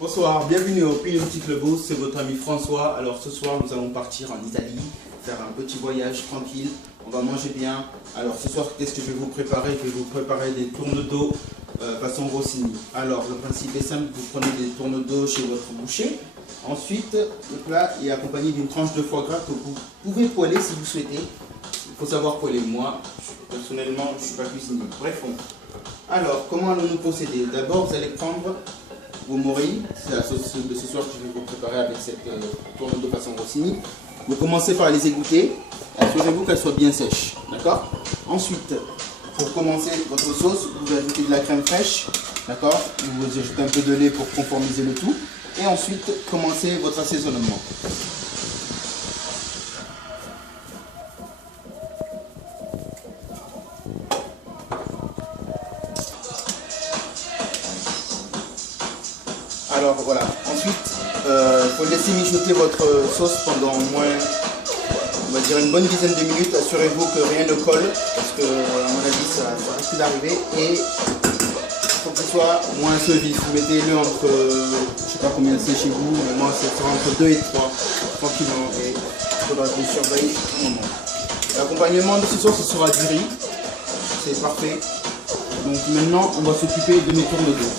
Bonsoir, bienvenue au Pilotis Club, c'est votre ami François. Alors ce soir nous allons partir en Italie, faire un petit voyage tranquille, on va manger bien. Alors ce soir qu'est-ce que je vais vous préparer? Je vais vous préparer des tournes d'eau façon Rossini. Alors le principe est simple, vous prenez des tournes d'eau chez votre boucher. Ensuite le plat est accompagné d'une tranche de foie gras que vous pouvez poêler si vous souhaitez. Il faut savoir poêler, moi personnellement je ne suis pas cuisinier. Bref, alors comment allons-nous procéder? D'abord vous allez prendre vos morilles, c'est la sauce de ce soir que je vais vous préparer avec cette tourne de façon Rossini. Vous commencez par les égoutter, assurez-vous qu'elles soient bien sèches, d'accord? Ensuite, pour commencer votre sauce, vous ajoutez de la crème fraîche, d'accord? Vous ajoutez un peu de lait pour conformiser le tout. Et ensuite, commencez votre assaisonnement. Alors voilà, ensuite il faut laisser mijoter votre sauce pendant au moins, on va dire, une bonne dizaine de minutes. Assurez-vous que rien ne colle, parce que à mon avis ça risque d'arriver. Et il faut que ce soit au moins un feu vif. Vous mettez-le entre, je sais pas combien c'est chez vous, mais moi c'est entre 2 et 3, tranquillement. Et il faudra que vous surveillez un moment. L'accompagnement de ce soir, ce sera du riz, c'est parfait. Donc maintenant on va s'occuper de mes tournes d'eau.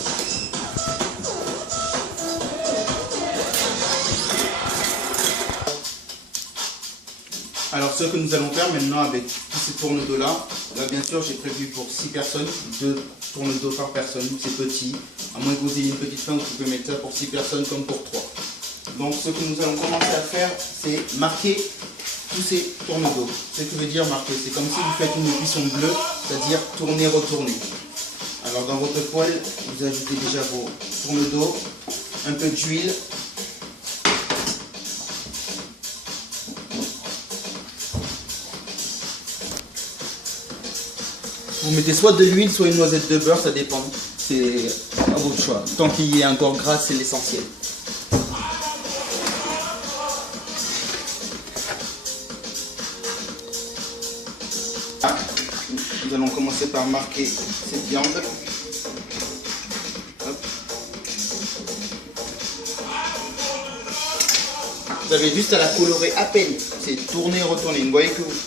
Alors ce que nous allons faire maintenant avec tous ces tournes d'eau là bien sûr j'ai prévu pour 6 personnes, 2 tournes d'eau par personne, c'est petit, à moins que vous ayez une petite faim, vous pouvez mettre ça pour 6 personnes comme pour 3. Donc ce que nous allons commencer à faire, c'est marquer tous ces tournes d'eau. Ce que veut dire marquer, c'est comme si vous faites une cuisson bleue, c'est-à-dire tourner, retourner. Alors dans votre poêle, vous ajoutez déjà vos tournes d'eau, un peu d'huile. Vous mettez soit de l'huile, soit une noisette de beurre, ça dépend. C'est à votre choix. Tant qu'il y ait encore gras, c'est l'essentiel. Nous allons commencer par marquer cette viande. Hop. Vous avez juste à la colorer à peine. C'est tourner, retourner. Vous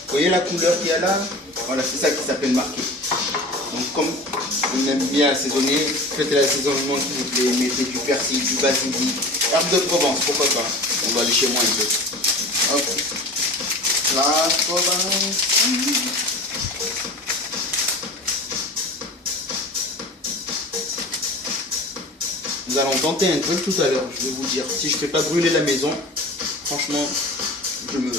voyez la couleur qu'il y a là? Voilà, c'est ça qui s'appelle marquer. Donc comme on aime bien assaisonner, faites l'assaisonnement s'il vous plaît, mettez du persil, du basilic, herbe de Provence, pourquoi pas. On va aller chez moi un peu. Hop. La Provence. Nous allons tenter un truc tout à l'heure, je vais vous dire. Si je ne fais pas brûler la maison, franchement, je me...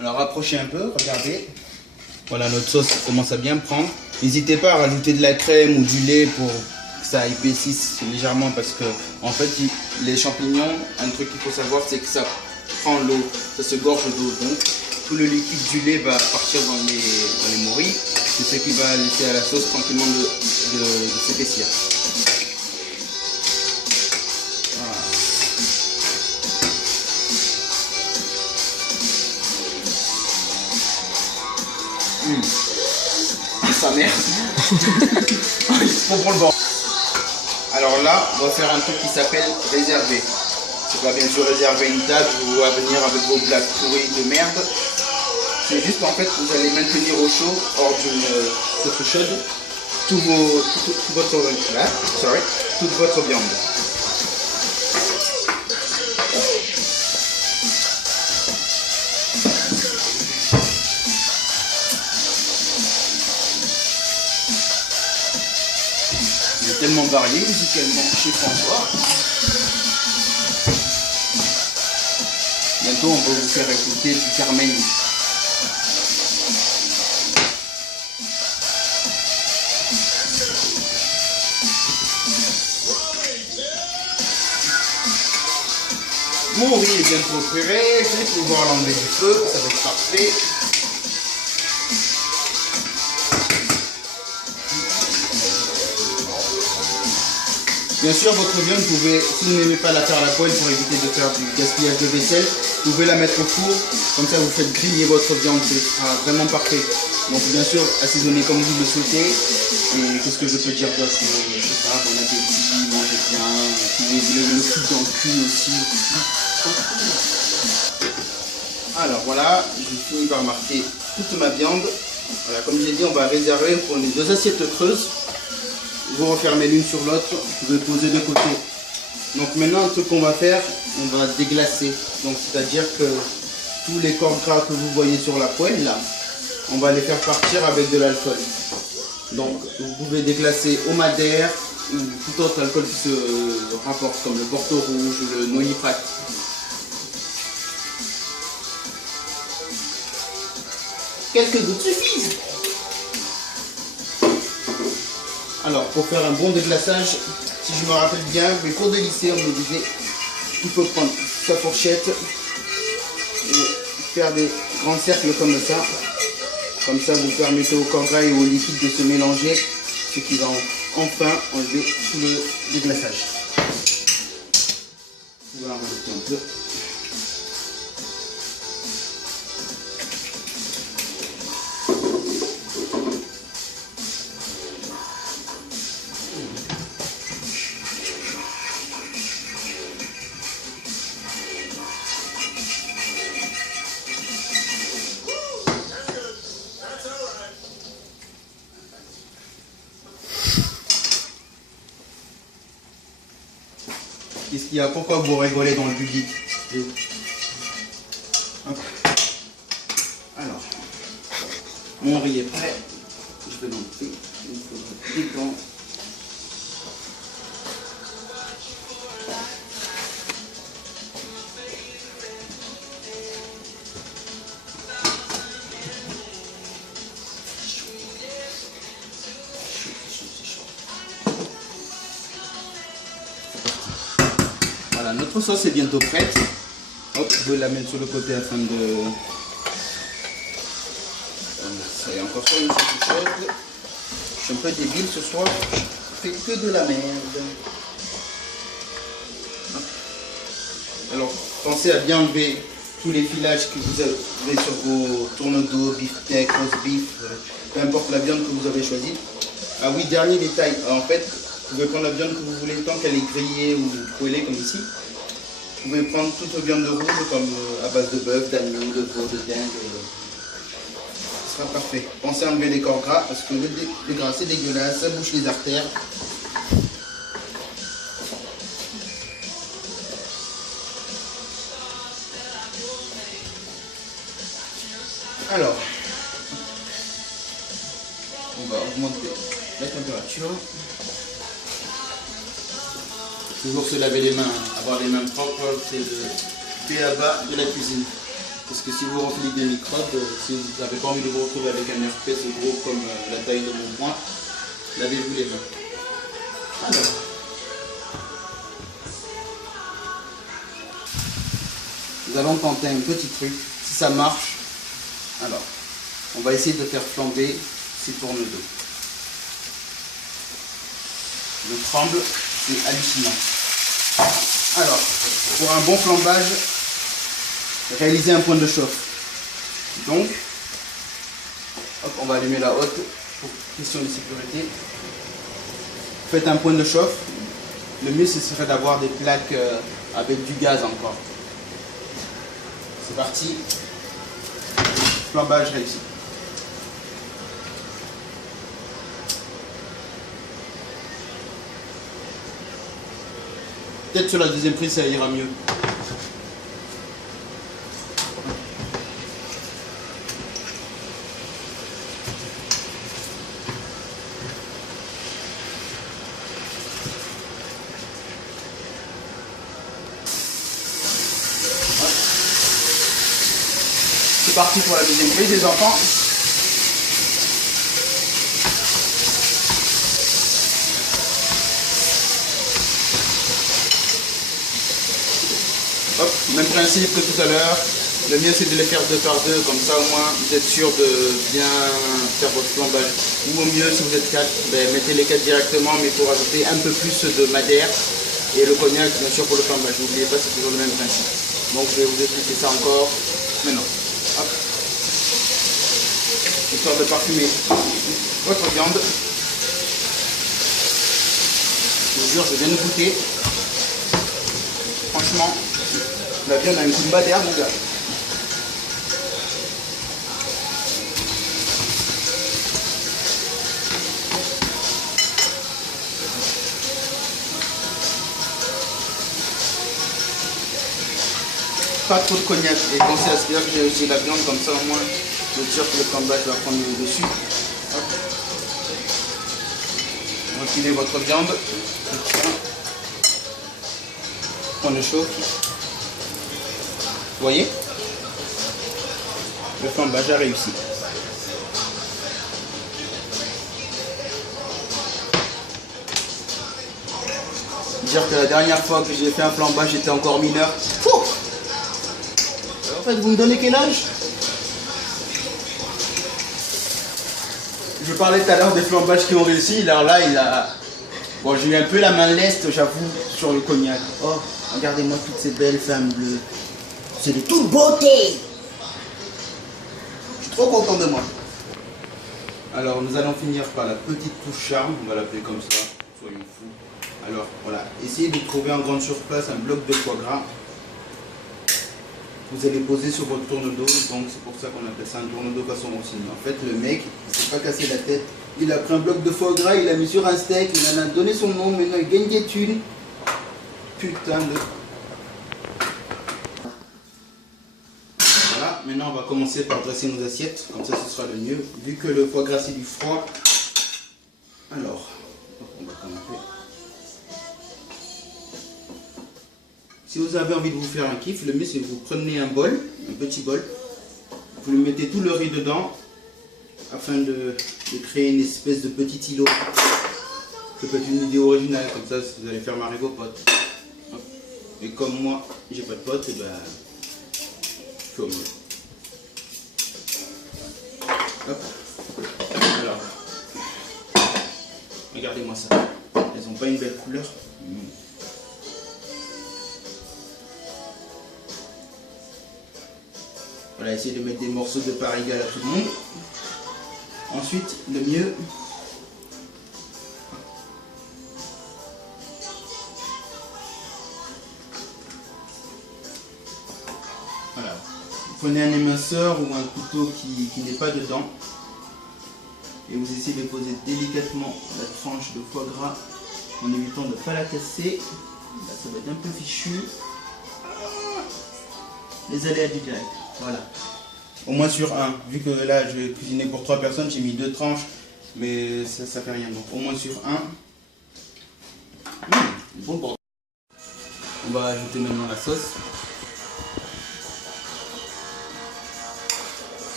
Alors rapprochez un peu, regardez. Voilà, notre sauce commence à bien prendre. N'hésitez pas à rajouter de la crème ou du lait pour que ça épaississe légèrement, parce que en fait les champignons, un truc qu'il faut savoir, c'est que ça prend l'eau, ça se gorge d'eau. Donc tout le liquide du lait va partir dans les morilles. C'est ce qui va laisser à la sauce tranquillement de s'épaissir. Sa mère. Il se prend pour le banc. Alors là, on va faire un truc qui s'appelle réserver. C'est pas bien sûr réserver une table ou à venir avec vos blagues pourries de merde. C'est juste en fait vous allez maintenir au chaud hors d'une sauce chaude toute votre viande. Tellement varié musicalement chez François. Bientôt on va vous faire écouter du Carmen. Mon riz est bien préparé, je vais pouvoir l'enlever du feu, ça va être parfait. Bien sûr, votre viande, vous pouvez, si vous n'aimez pas la faire à la poêle pour éviter de faire du gaspillage de vaisselle, vous pouvez la mettre au four, comme ça vous faites griller votre viande, ce sera vraiment parfait. Donc bien sûr, assaisonnez comme vous le souhaitez. Et qu'est-ce que je peux dire d'autre? Je sais pas, bon appétit, mangez bien, le cul dans le cul aussi. Alors voilà, j'ai fini par marquer toute ma viande. Voilà, comme j'ai dit, on va réserver pour les 2 assiettes creuses. Vous refermez l'une sur l'autre, vous les posez de côté. Donc maintenant, un truc qu'on va faire, on va déglacer. Donc c'est-à-dire que tous les corps gras que vous voyez sur la poêle, là, on va les faire partir avec de l'alcool. Donc vous pouvez déglacer au madère ou tout autre alcool qui se rapporte, comme le Porto Rouge, le Noyiprat. Quelques gouttes suffisent. Alors, pour faire un bon déglaçage, si je me rappelle bien, mais pour délisser, on me disait qu'il faut prendre sa fourchette et faire des grands cercles comme ça. Comme ça, vous permettez au corps gras et au liquide de se mélanger, ce qui va enfin enlever tout le déglaçage. On va en rajouter un peu. Qu'est-ce qu'il y a? Pourquoi vous rigolez dans le public? Alors, mon riz est prêt. Je vais l'enlever. Il me faudra des temps. Voilà, notre sauce est bientôt prête. Hop, je vais la mettre sur le côté afin de... Ça y est, encore sur une petite chose. Je suis un peu débile ce soir. Je fais que de la merde. Alors, pensez à bien enlever tous les filages que vous avez sur vos tournedos, beefsteak, roast beef, peu importe la viande que vous avez choisie. Ah oui, dernier détail. En fait, vous pouvez prendre la viande que vous voulez tant qu'elle est grillée ou poêlée comme ici. Vous pouvez prendre toute viande de rouge comme à base de bœuf, d'agneau, de veau, de dinde. Ce sera parfait. Pensez à enlever les corps gras parce que le gras c'est dégueulasse, ça bouche les artères. Alors, on va augmenter la température. Toujours se laver les mains, avoir les mains propres, c'est le b.a.-ba de la cuisine. Parce que si vous rentrez des microbes, si vous n'avez pas envie de vous retrouver avec un herpès gros comme la taille de mon poing, lavez-vous les mains. Alors, nous allons tenter un petit truc. Si ça marche, alors, on va essayer de faire flamber ces tournedos. Le tremble, c'est hallucinant. Alors, pour un bon flambage, réalisez un point de chauffe. Donc, hop, on va allumer la haute pour question de sécurité. Faites un point de chauffe. Le mieux, ce serait d'avoir des plaques avec du gaz encore. C'est parti. Flambage réussi. Peut-être sur la deuxième prise, ça ira mieux. C'est parti pour la deuxième prise, les enfants. Hop, même principe que tout à l'heure. Le mieux c'est de les faire 2 par 2, comme ça au moins vous êtes sûr de bien faire votre flambage. Ou au mieux si vous êtes 4, ben, mettez les 4 directement, mais il faut rajouter un peu plus de madère et le cognac bien sûr pour le flambage. N'oubliez pas, c'est toujours le même principe. Donc je vais vous expliquer ça encore maintenant. Hop. Histoire de parfumer votre viande. Je vous jure, je viens de goûter. Franchement, la viande a un coup de madère, mon gars. Pas trop de cognac. Et pensez à asperger aussi la viande, comme ça au moins, je suis sûr que le flambage va prendre le dessus. Hop. Reculez votre viande. On le chauffe. Vous voyez? Le flambage a réussi. Dire que la dernière fois que j'ai fait un flambage, j'étais encore mineur. Fou! En fait, vous me donnez quel âge? Je parlais tout à l'heure des flambages qui ont réussi. Alors là, il a... Bon, j'ai eu un peu la main leste, j'avoue, sur le cognac. Oh, regardez-moi toutes ces belles femmes bleues. C'est de toute beauté. Je suis trop content de moi. Alors, nous allons finir par la petite touche charme. On va l'appeler comme ça. Soyons fous. Alors, voilà. Essayez de trouver en grande surface un bloc de foie gras. Vous allez poser sur votre tourne-dos, donc c'est pour ça qu'on appelle ça un tourne-dos façon rossini. En fait, le mec, il s'est pas cassé la tête. Il a pris un bloc de foie gras, il l'a mis sur un steak, il en a donné son nom, maintenant il gagne des thunes. Putain de... Voilà, maintenant on va commencer par dresser nos assiettes, comme ça ce sera le mieux. Vu que le foie gras c'est du froid, alors, on va commencer. Si vous avez envie de vous faire un kiff, le mieux c'est que vous prenez un bol, un petit bol, vous lui mettez tout le riz dedans, afin de créer une espèce de petit îlot. Ça peut être une idée originale, comme ça vous allez faire marrer vos potes. Hop. Et comme moi, j'ai pas de potes, et ben, je fais au mieux. Hop. Alors, regardez-moi ça. Elles ont pas une belle couleur. Voilà, essayez de mettre des morceaux de part égale à tout le monde. Ensuite, le mieux, voilà, vous prenez un éminceur ou un couteau qui n'est pas dedans et vous essayez de poser délicatement la tranche de foie gras en évitant de ne pas la casser. Là, ça va être un peu fichu. Les aléas du direct. Voilà. Au moins sur un. Vu que là je vais cuisiner pour 3 personnes, j'ai mis 2 tranches, mais ça fait rien. Donc au moins sur un. Bon bordel. On va ajouter maintenant la sauce.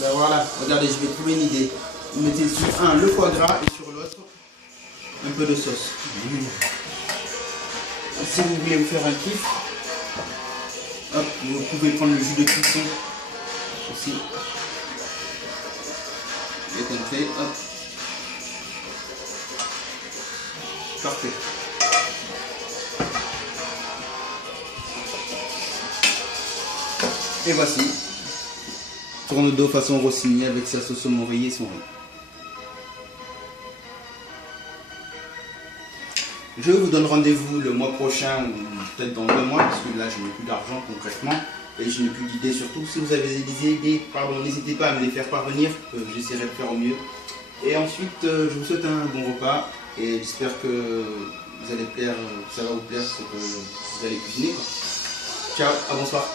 Ben voilà, regardez, je vais trouver une idée. Vous mettez sur un le foie gras et sur l'autre un peu de sauce. Si vous voulez vous faire un kiff, hop, vous pouvez prendre le jus de cuisson aussi. Et comme fait, hop. Parfait. Et voici. Tourne-dos façon rossini avec sa sauce au morille et son riz. Je vous donne rendez-vous le mois prochain ou peut-être dans 2 mois, parce que là je n'ai plus d'argent concrètement et je n'ai plus d'idées surtout. Si vous avez des idées, n'hésitez pas à me les faire parvenir, j'essaierai de faire au mieux. Et ensuite, je vous souhaite un bon repas et j'espère que vous allez plaire, ça va vous plaire ce que vous allez cuisiner, quoi. Ciao, à bonsoir.